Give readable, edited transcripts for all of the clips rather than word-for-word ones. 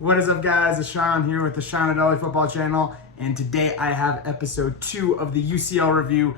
What is up, guys? It's Sean here with the Sean Adelli Football Channel, and today I have episode 2 of the UCL review.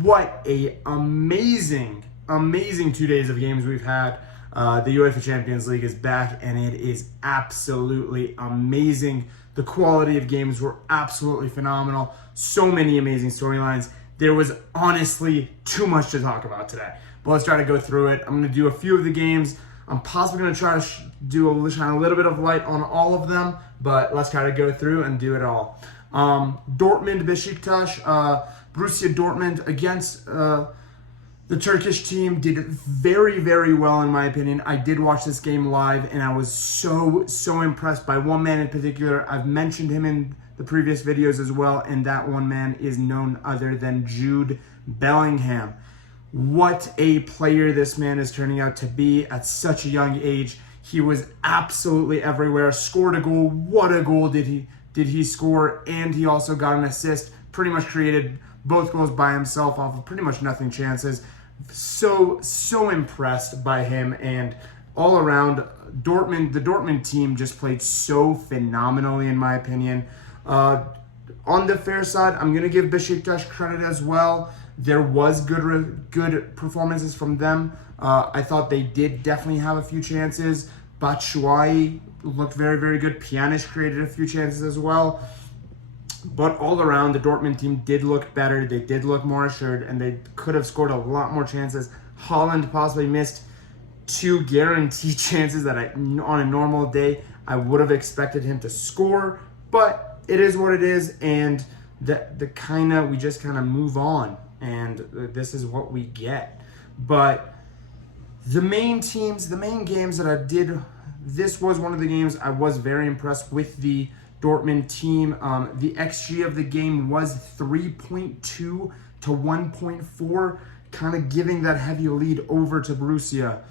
What a amazing 2 days of games we've had. The UEFA Champions League is back, and it is absolutely amazing. The quality of games were absolutely phenomenal. So many amazing storylines. There was honestly too much to talk about today. But let's try to go through it. I'm going to do a few of the games. I'm possibly going to try to shine a little bit of light on all of them, but let's try to go through and do it all. Dortmund, Besiktas, Borussia Dortmund against the Turkish team did very, very well in my opinion. I did watch this game live, and I was so impressed by one man in particular. I've mentioned him in the previous videos as well, and that one man is none other than Jude Bellingham. What a player this man is turning out to be at such a young age. He was absolutely everywhere. Scored a goal. What a goal did he score? And he also got an assist. Pretty much created both goals by himself off of pretty much nothing chances. So impressed by him, and all around the Dortmund team just played so phenomenally in my opinion. On the fair side, I'm going to give Besiktas credit as well. There was good performances from them. I thought they did definitely have a few chances. Batshuayi looked very, very good. Pjanic created a few chances as well. But all around, the Dortmund team did look better. They did look more assured, and they could have scored a lot more chances. Haaland possibly missed 2 guaranteed chances that on a normal day I would have expected him to score. But it is what it is, and we just kind of move on. And this is what we get. But the main games that I did, this was one of the games I was very impressed with the Dortmund team. The XG of the game was 3.2 to 1.4, kind of giving that heavy lead over to Borussia.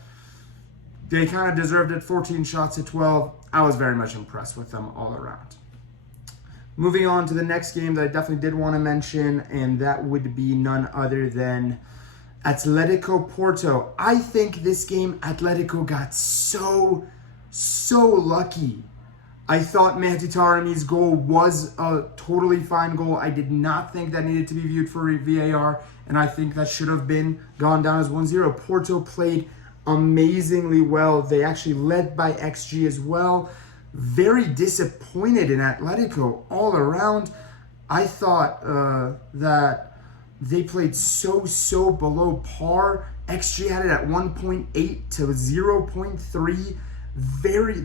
They kind of deserved it, 14 shots to 12. I was very much impressed with them all around. Moving on to the next game that I definitely did want to mention, and that would be none other than Atletico Porto. I think this game, Atletico got so lucky. I thought Mehdi Taremi's goal was a totally fine goal. I did not think that needed to be viewed for VAR, and I think that should have gone down as 1-0. Porto played amazingly well. They actually led by XG as well. Very disappointed in Atletico all around. I thought that they played so below par. XG had it at 1.8 to 0.3.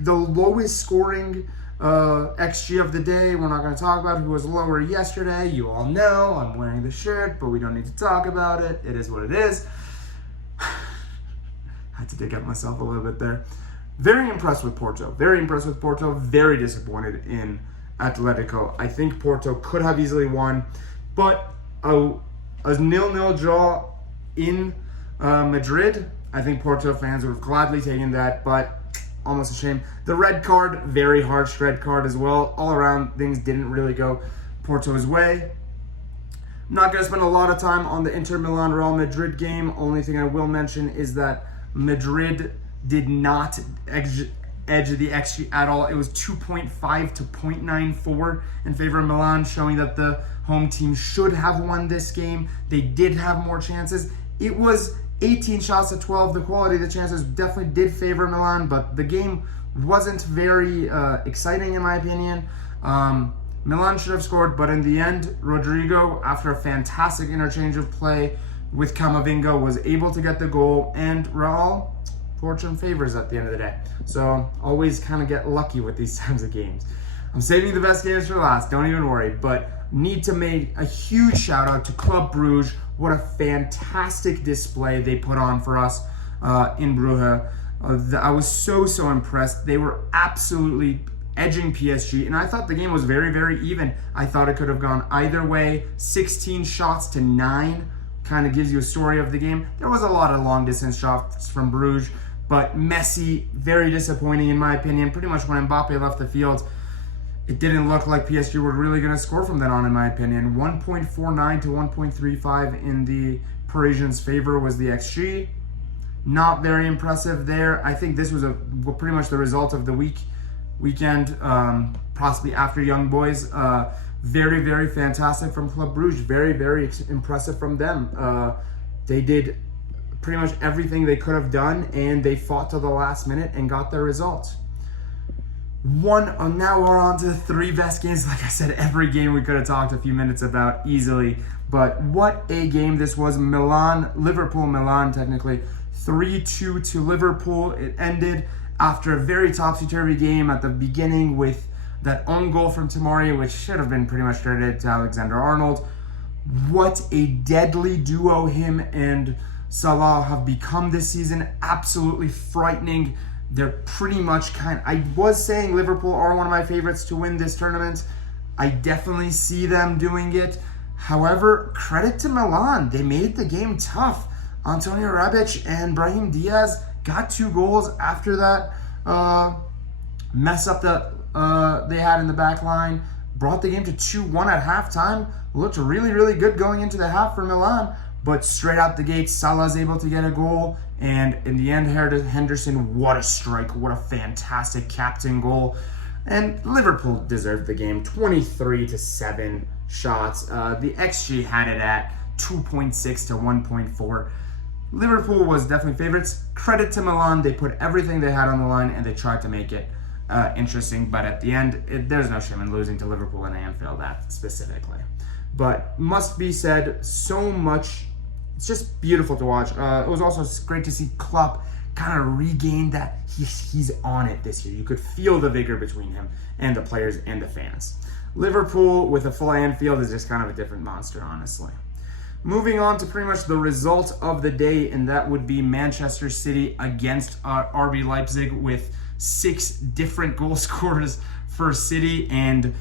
The lowest scoring XG of the day. We're not going to talk about who was lower yesterday. You all know I'm wearing the shirt, but we don't need to talk about it. It is what it is. I had to dig up myself a little bit there. Very impressed with Porto. Very disappointed in Atletico. I think Porto could have easily won, but a 0-0 draw in Madrid, I think Porto fans would have gladly taken that, but almost a shame. The red card, very harsh red card as well. All around, things didn't really go Porto's way. I'm not going to spend a lot of time on the Inter Milan-Real Madrid game. Only thing I will mention is that Madrid did not edge the XG at all. It was 2.5 to 0.94 in favor of Milan, showing that the home team should have won this game. They did have more chances. It was 18 shots to 12. The quality of the chances definitely did favor Milan, but the game wasn't very exciting in my opinion. Milan should have scored, but in the end, Rodrigo, after a fantastic interchange of play with Camavinga, was able to get the goal, and Real, fortune favors at the end of the day. So always kind of get lucky with these types of games. I'm saving the best games for last, don't even worry, but need to make a huge shout out to Club Brugge. What a fantastic display they put on for us in Brugge. I was so impressed. They were absolutely edging PSG, and I thought the game was very, very even. I thought it could have gone either way. 16 shots to 9 kind of gives you a story of the game. There was a lot of long distance shots from Bruges, but Messi, very disappointing in my opinion. Pretty much when Mbappe left the field, it didn't look like PSG were really going to score from then on, in my opinion. 1.49 to 1.35 in the Parisians' favor was the XG. Not very impressive there. I think this was pretty much the result of the week weekend, possibly after Young Boys. Very, very fantastic from Club Brugge. Very, very impressive from them. They did pretty much everything they could have done, and they fought to the last minute and got their results. Now we're on to the 3 best games. Like I said, every game we could have talked a few minutes about easily. But what a game this was. Liverpool-Milan, technically. 3-2 to Liverpool. It ended after a very topsy-turvy game at the beginning with that own goal from Tomori, which should have been pretty much credited to Alexander-Arnold. What a deadly duo him and Salah have become this season. Absolutely frightening. They're pretty much I was saying Liverpool are one of my favorites to win this tournament. I definitely see them doing it. However, credit to Milan. They made the game tough. Antonio Rebic and Brahim Diaz got 2 goals after that mess up that they had in the back line. Brought the game to 2-1 at halftime. Looked really, really good going into the half for Milan. But straight out the gate, Salah's able to get a goal. And in the end, Henderson, what a strike. What a fantastic captain goal. And Liverpool deserved the game. 23-7 shots. The XG had it at 2.6 to 1.4. Liverpool was definitely favorites. Credit to Milan. They put everything they had on the line and they tried to make it interesting. But at the end, there's no shame in losing to Liverpool in Anfield, that specifically. But must be said, so much. It's just beautiful to watch. It was also great to see Klopp kind of regain that he's on it this year. You could feel the vigor between him and the players and the fans. Liverpool with a full Anfield is just kind of a different monster, honestly. Moving on to pretty much the result of the day, and that would be Manchester City against RB Leipzig with 6 different goal scorers for City, and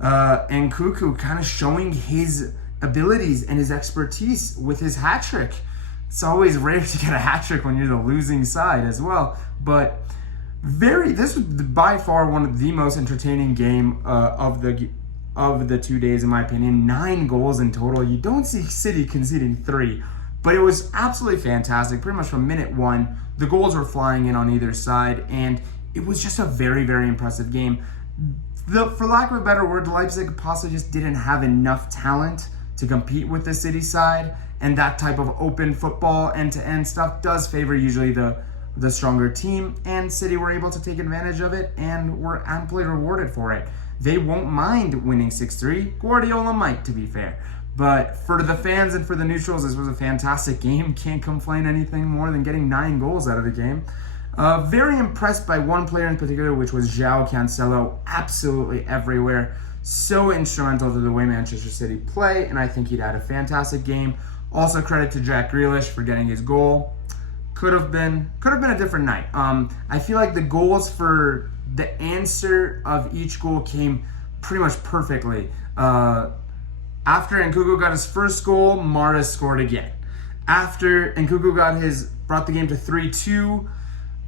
Nkunku kind of showing his abilities and his expertise with his hat trick. It's always rare to get a hat trick when you're the losing side as well, but this was by far one of the most entertaining game of the 2 days, in my opinion. 9 goals in total. You don't see City conceding 3, but it was absolutely fantastic. Pretty much from minute 1, the goals were flying in on either side, and it was just a very, very impressive game. For lack of a better word, Leipzig possibly just didn't have enough talent to compete with the City side, and that type of open football, end-to-end stuff does favor usually the stronger team, and City were able to take advantage of it and were amply rewarded for it. They won't mind winning 6-3. Guardiola might, to be fair. But for the fans and for the neutrals, this was a fantastic game. Can't complain anything more than getting 9 goals out of the game. Very impressed by one player in particular, which was João Cancelo. Absolutely everywhere. So instrumental to the way Manchester City play, and I think he'd had a fantastic game. Also credit to Jack Grealish for getting his goal. Could have been a different night. I feel like the goals for the answer of each goal came pretty much perfectly. After Nkunku got his first goal, Mahrez scored again. After Nkunku brought the game to 3-2,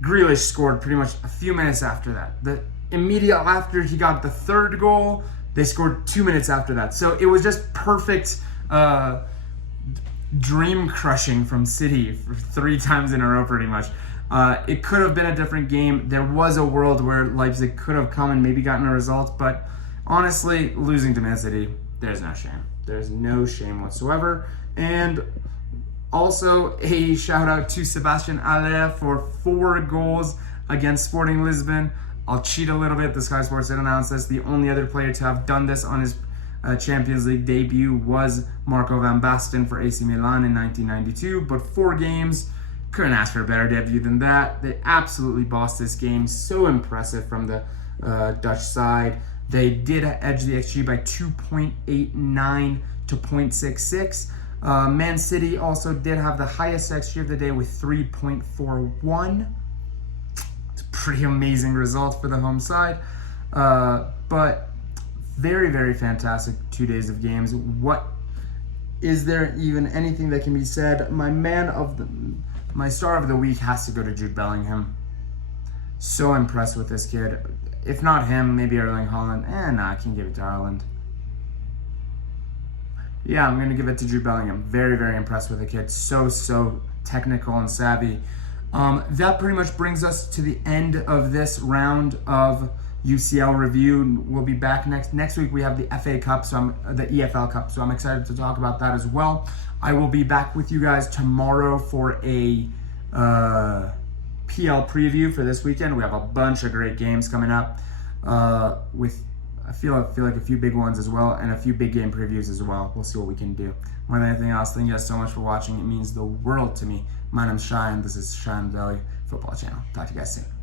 Grealish scored pretty much a few minutes after that. The immediate after he got the 3rd goal, they scored 2 minutes after that. So it was just perfect dream crushing from City for 3 times in a row pretty much. It could have been a different game. There was a world where Leipzig could have come and maybe gotten a result, but honestly, losing to Man City, there's no shame. There's no shame whatsoever. And also a shout out to Sebastian Haller for 4 goals against Sporting Lisbon. I'll cheat a little bit. The Sky Sports did announce this. The only other player to have done this on his Champions League debut was Marco van Basten for AC Milan in 1992. But 4 games, couldn't ask for a better debut than that. They absolutely bossed this game. So impressive from the Dutch side. They did edge the XG by 2.89 to 0.66. Man City also did have the highest XG of the day with 3.41. It's a pretty amazing result for the home side. But very, very fantastic 2 days of games. What is there even anything that can be said? My star of the week has to go to Jude Bellingham. So impressed with this kid. If not him, maybe Erling Haaland. I can give it to Haaland. Yeah, I'm going to give it to Jude Bellingham. Very, very impressed with the kid. So technical and savvy. That pretty much brings us to the end of this round of UCL review. We'll be back next week. We have the FA Cup, the EFL Cup, so I'm excited to talk about that as well. I will be back with you guys tomorrow for a PL preview for this weekend. We have a bunch of great games coming up with I feel like a few big ones as well, and a few big game previews as well. We'll see what we can do. More than anything else, thank you guys so much for watching. It means the world to me. My name's Shai, and this is Shai on the Daily Football Channel. Talk to you guys soon.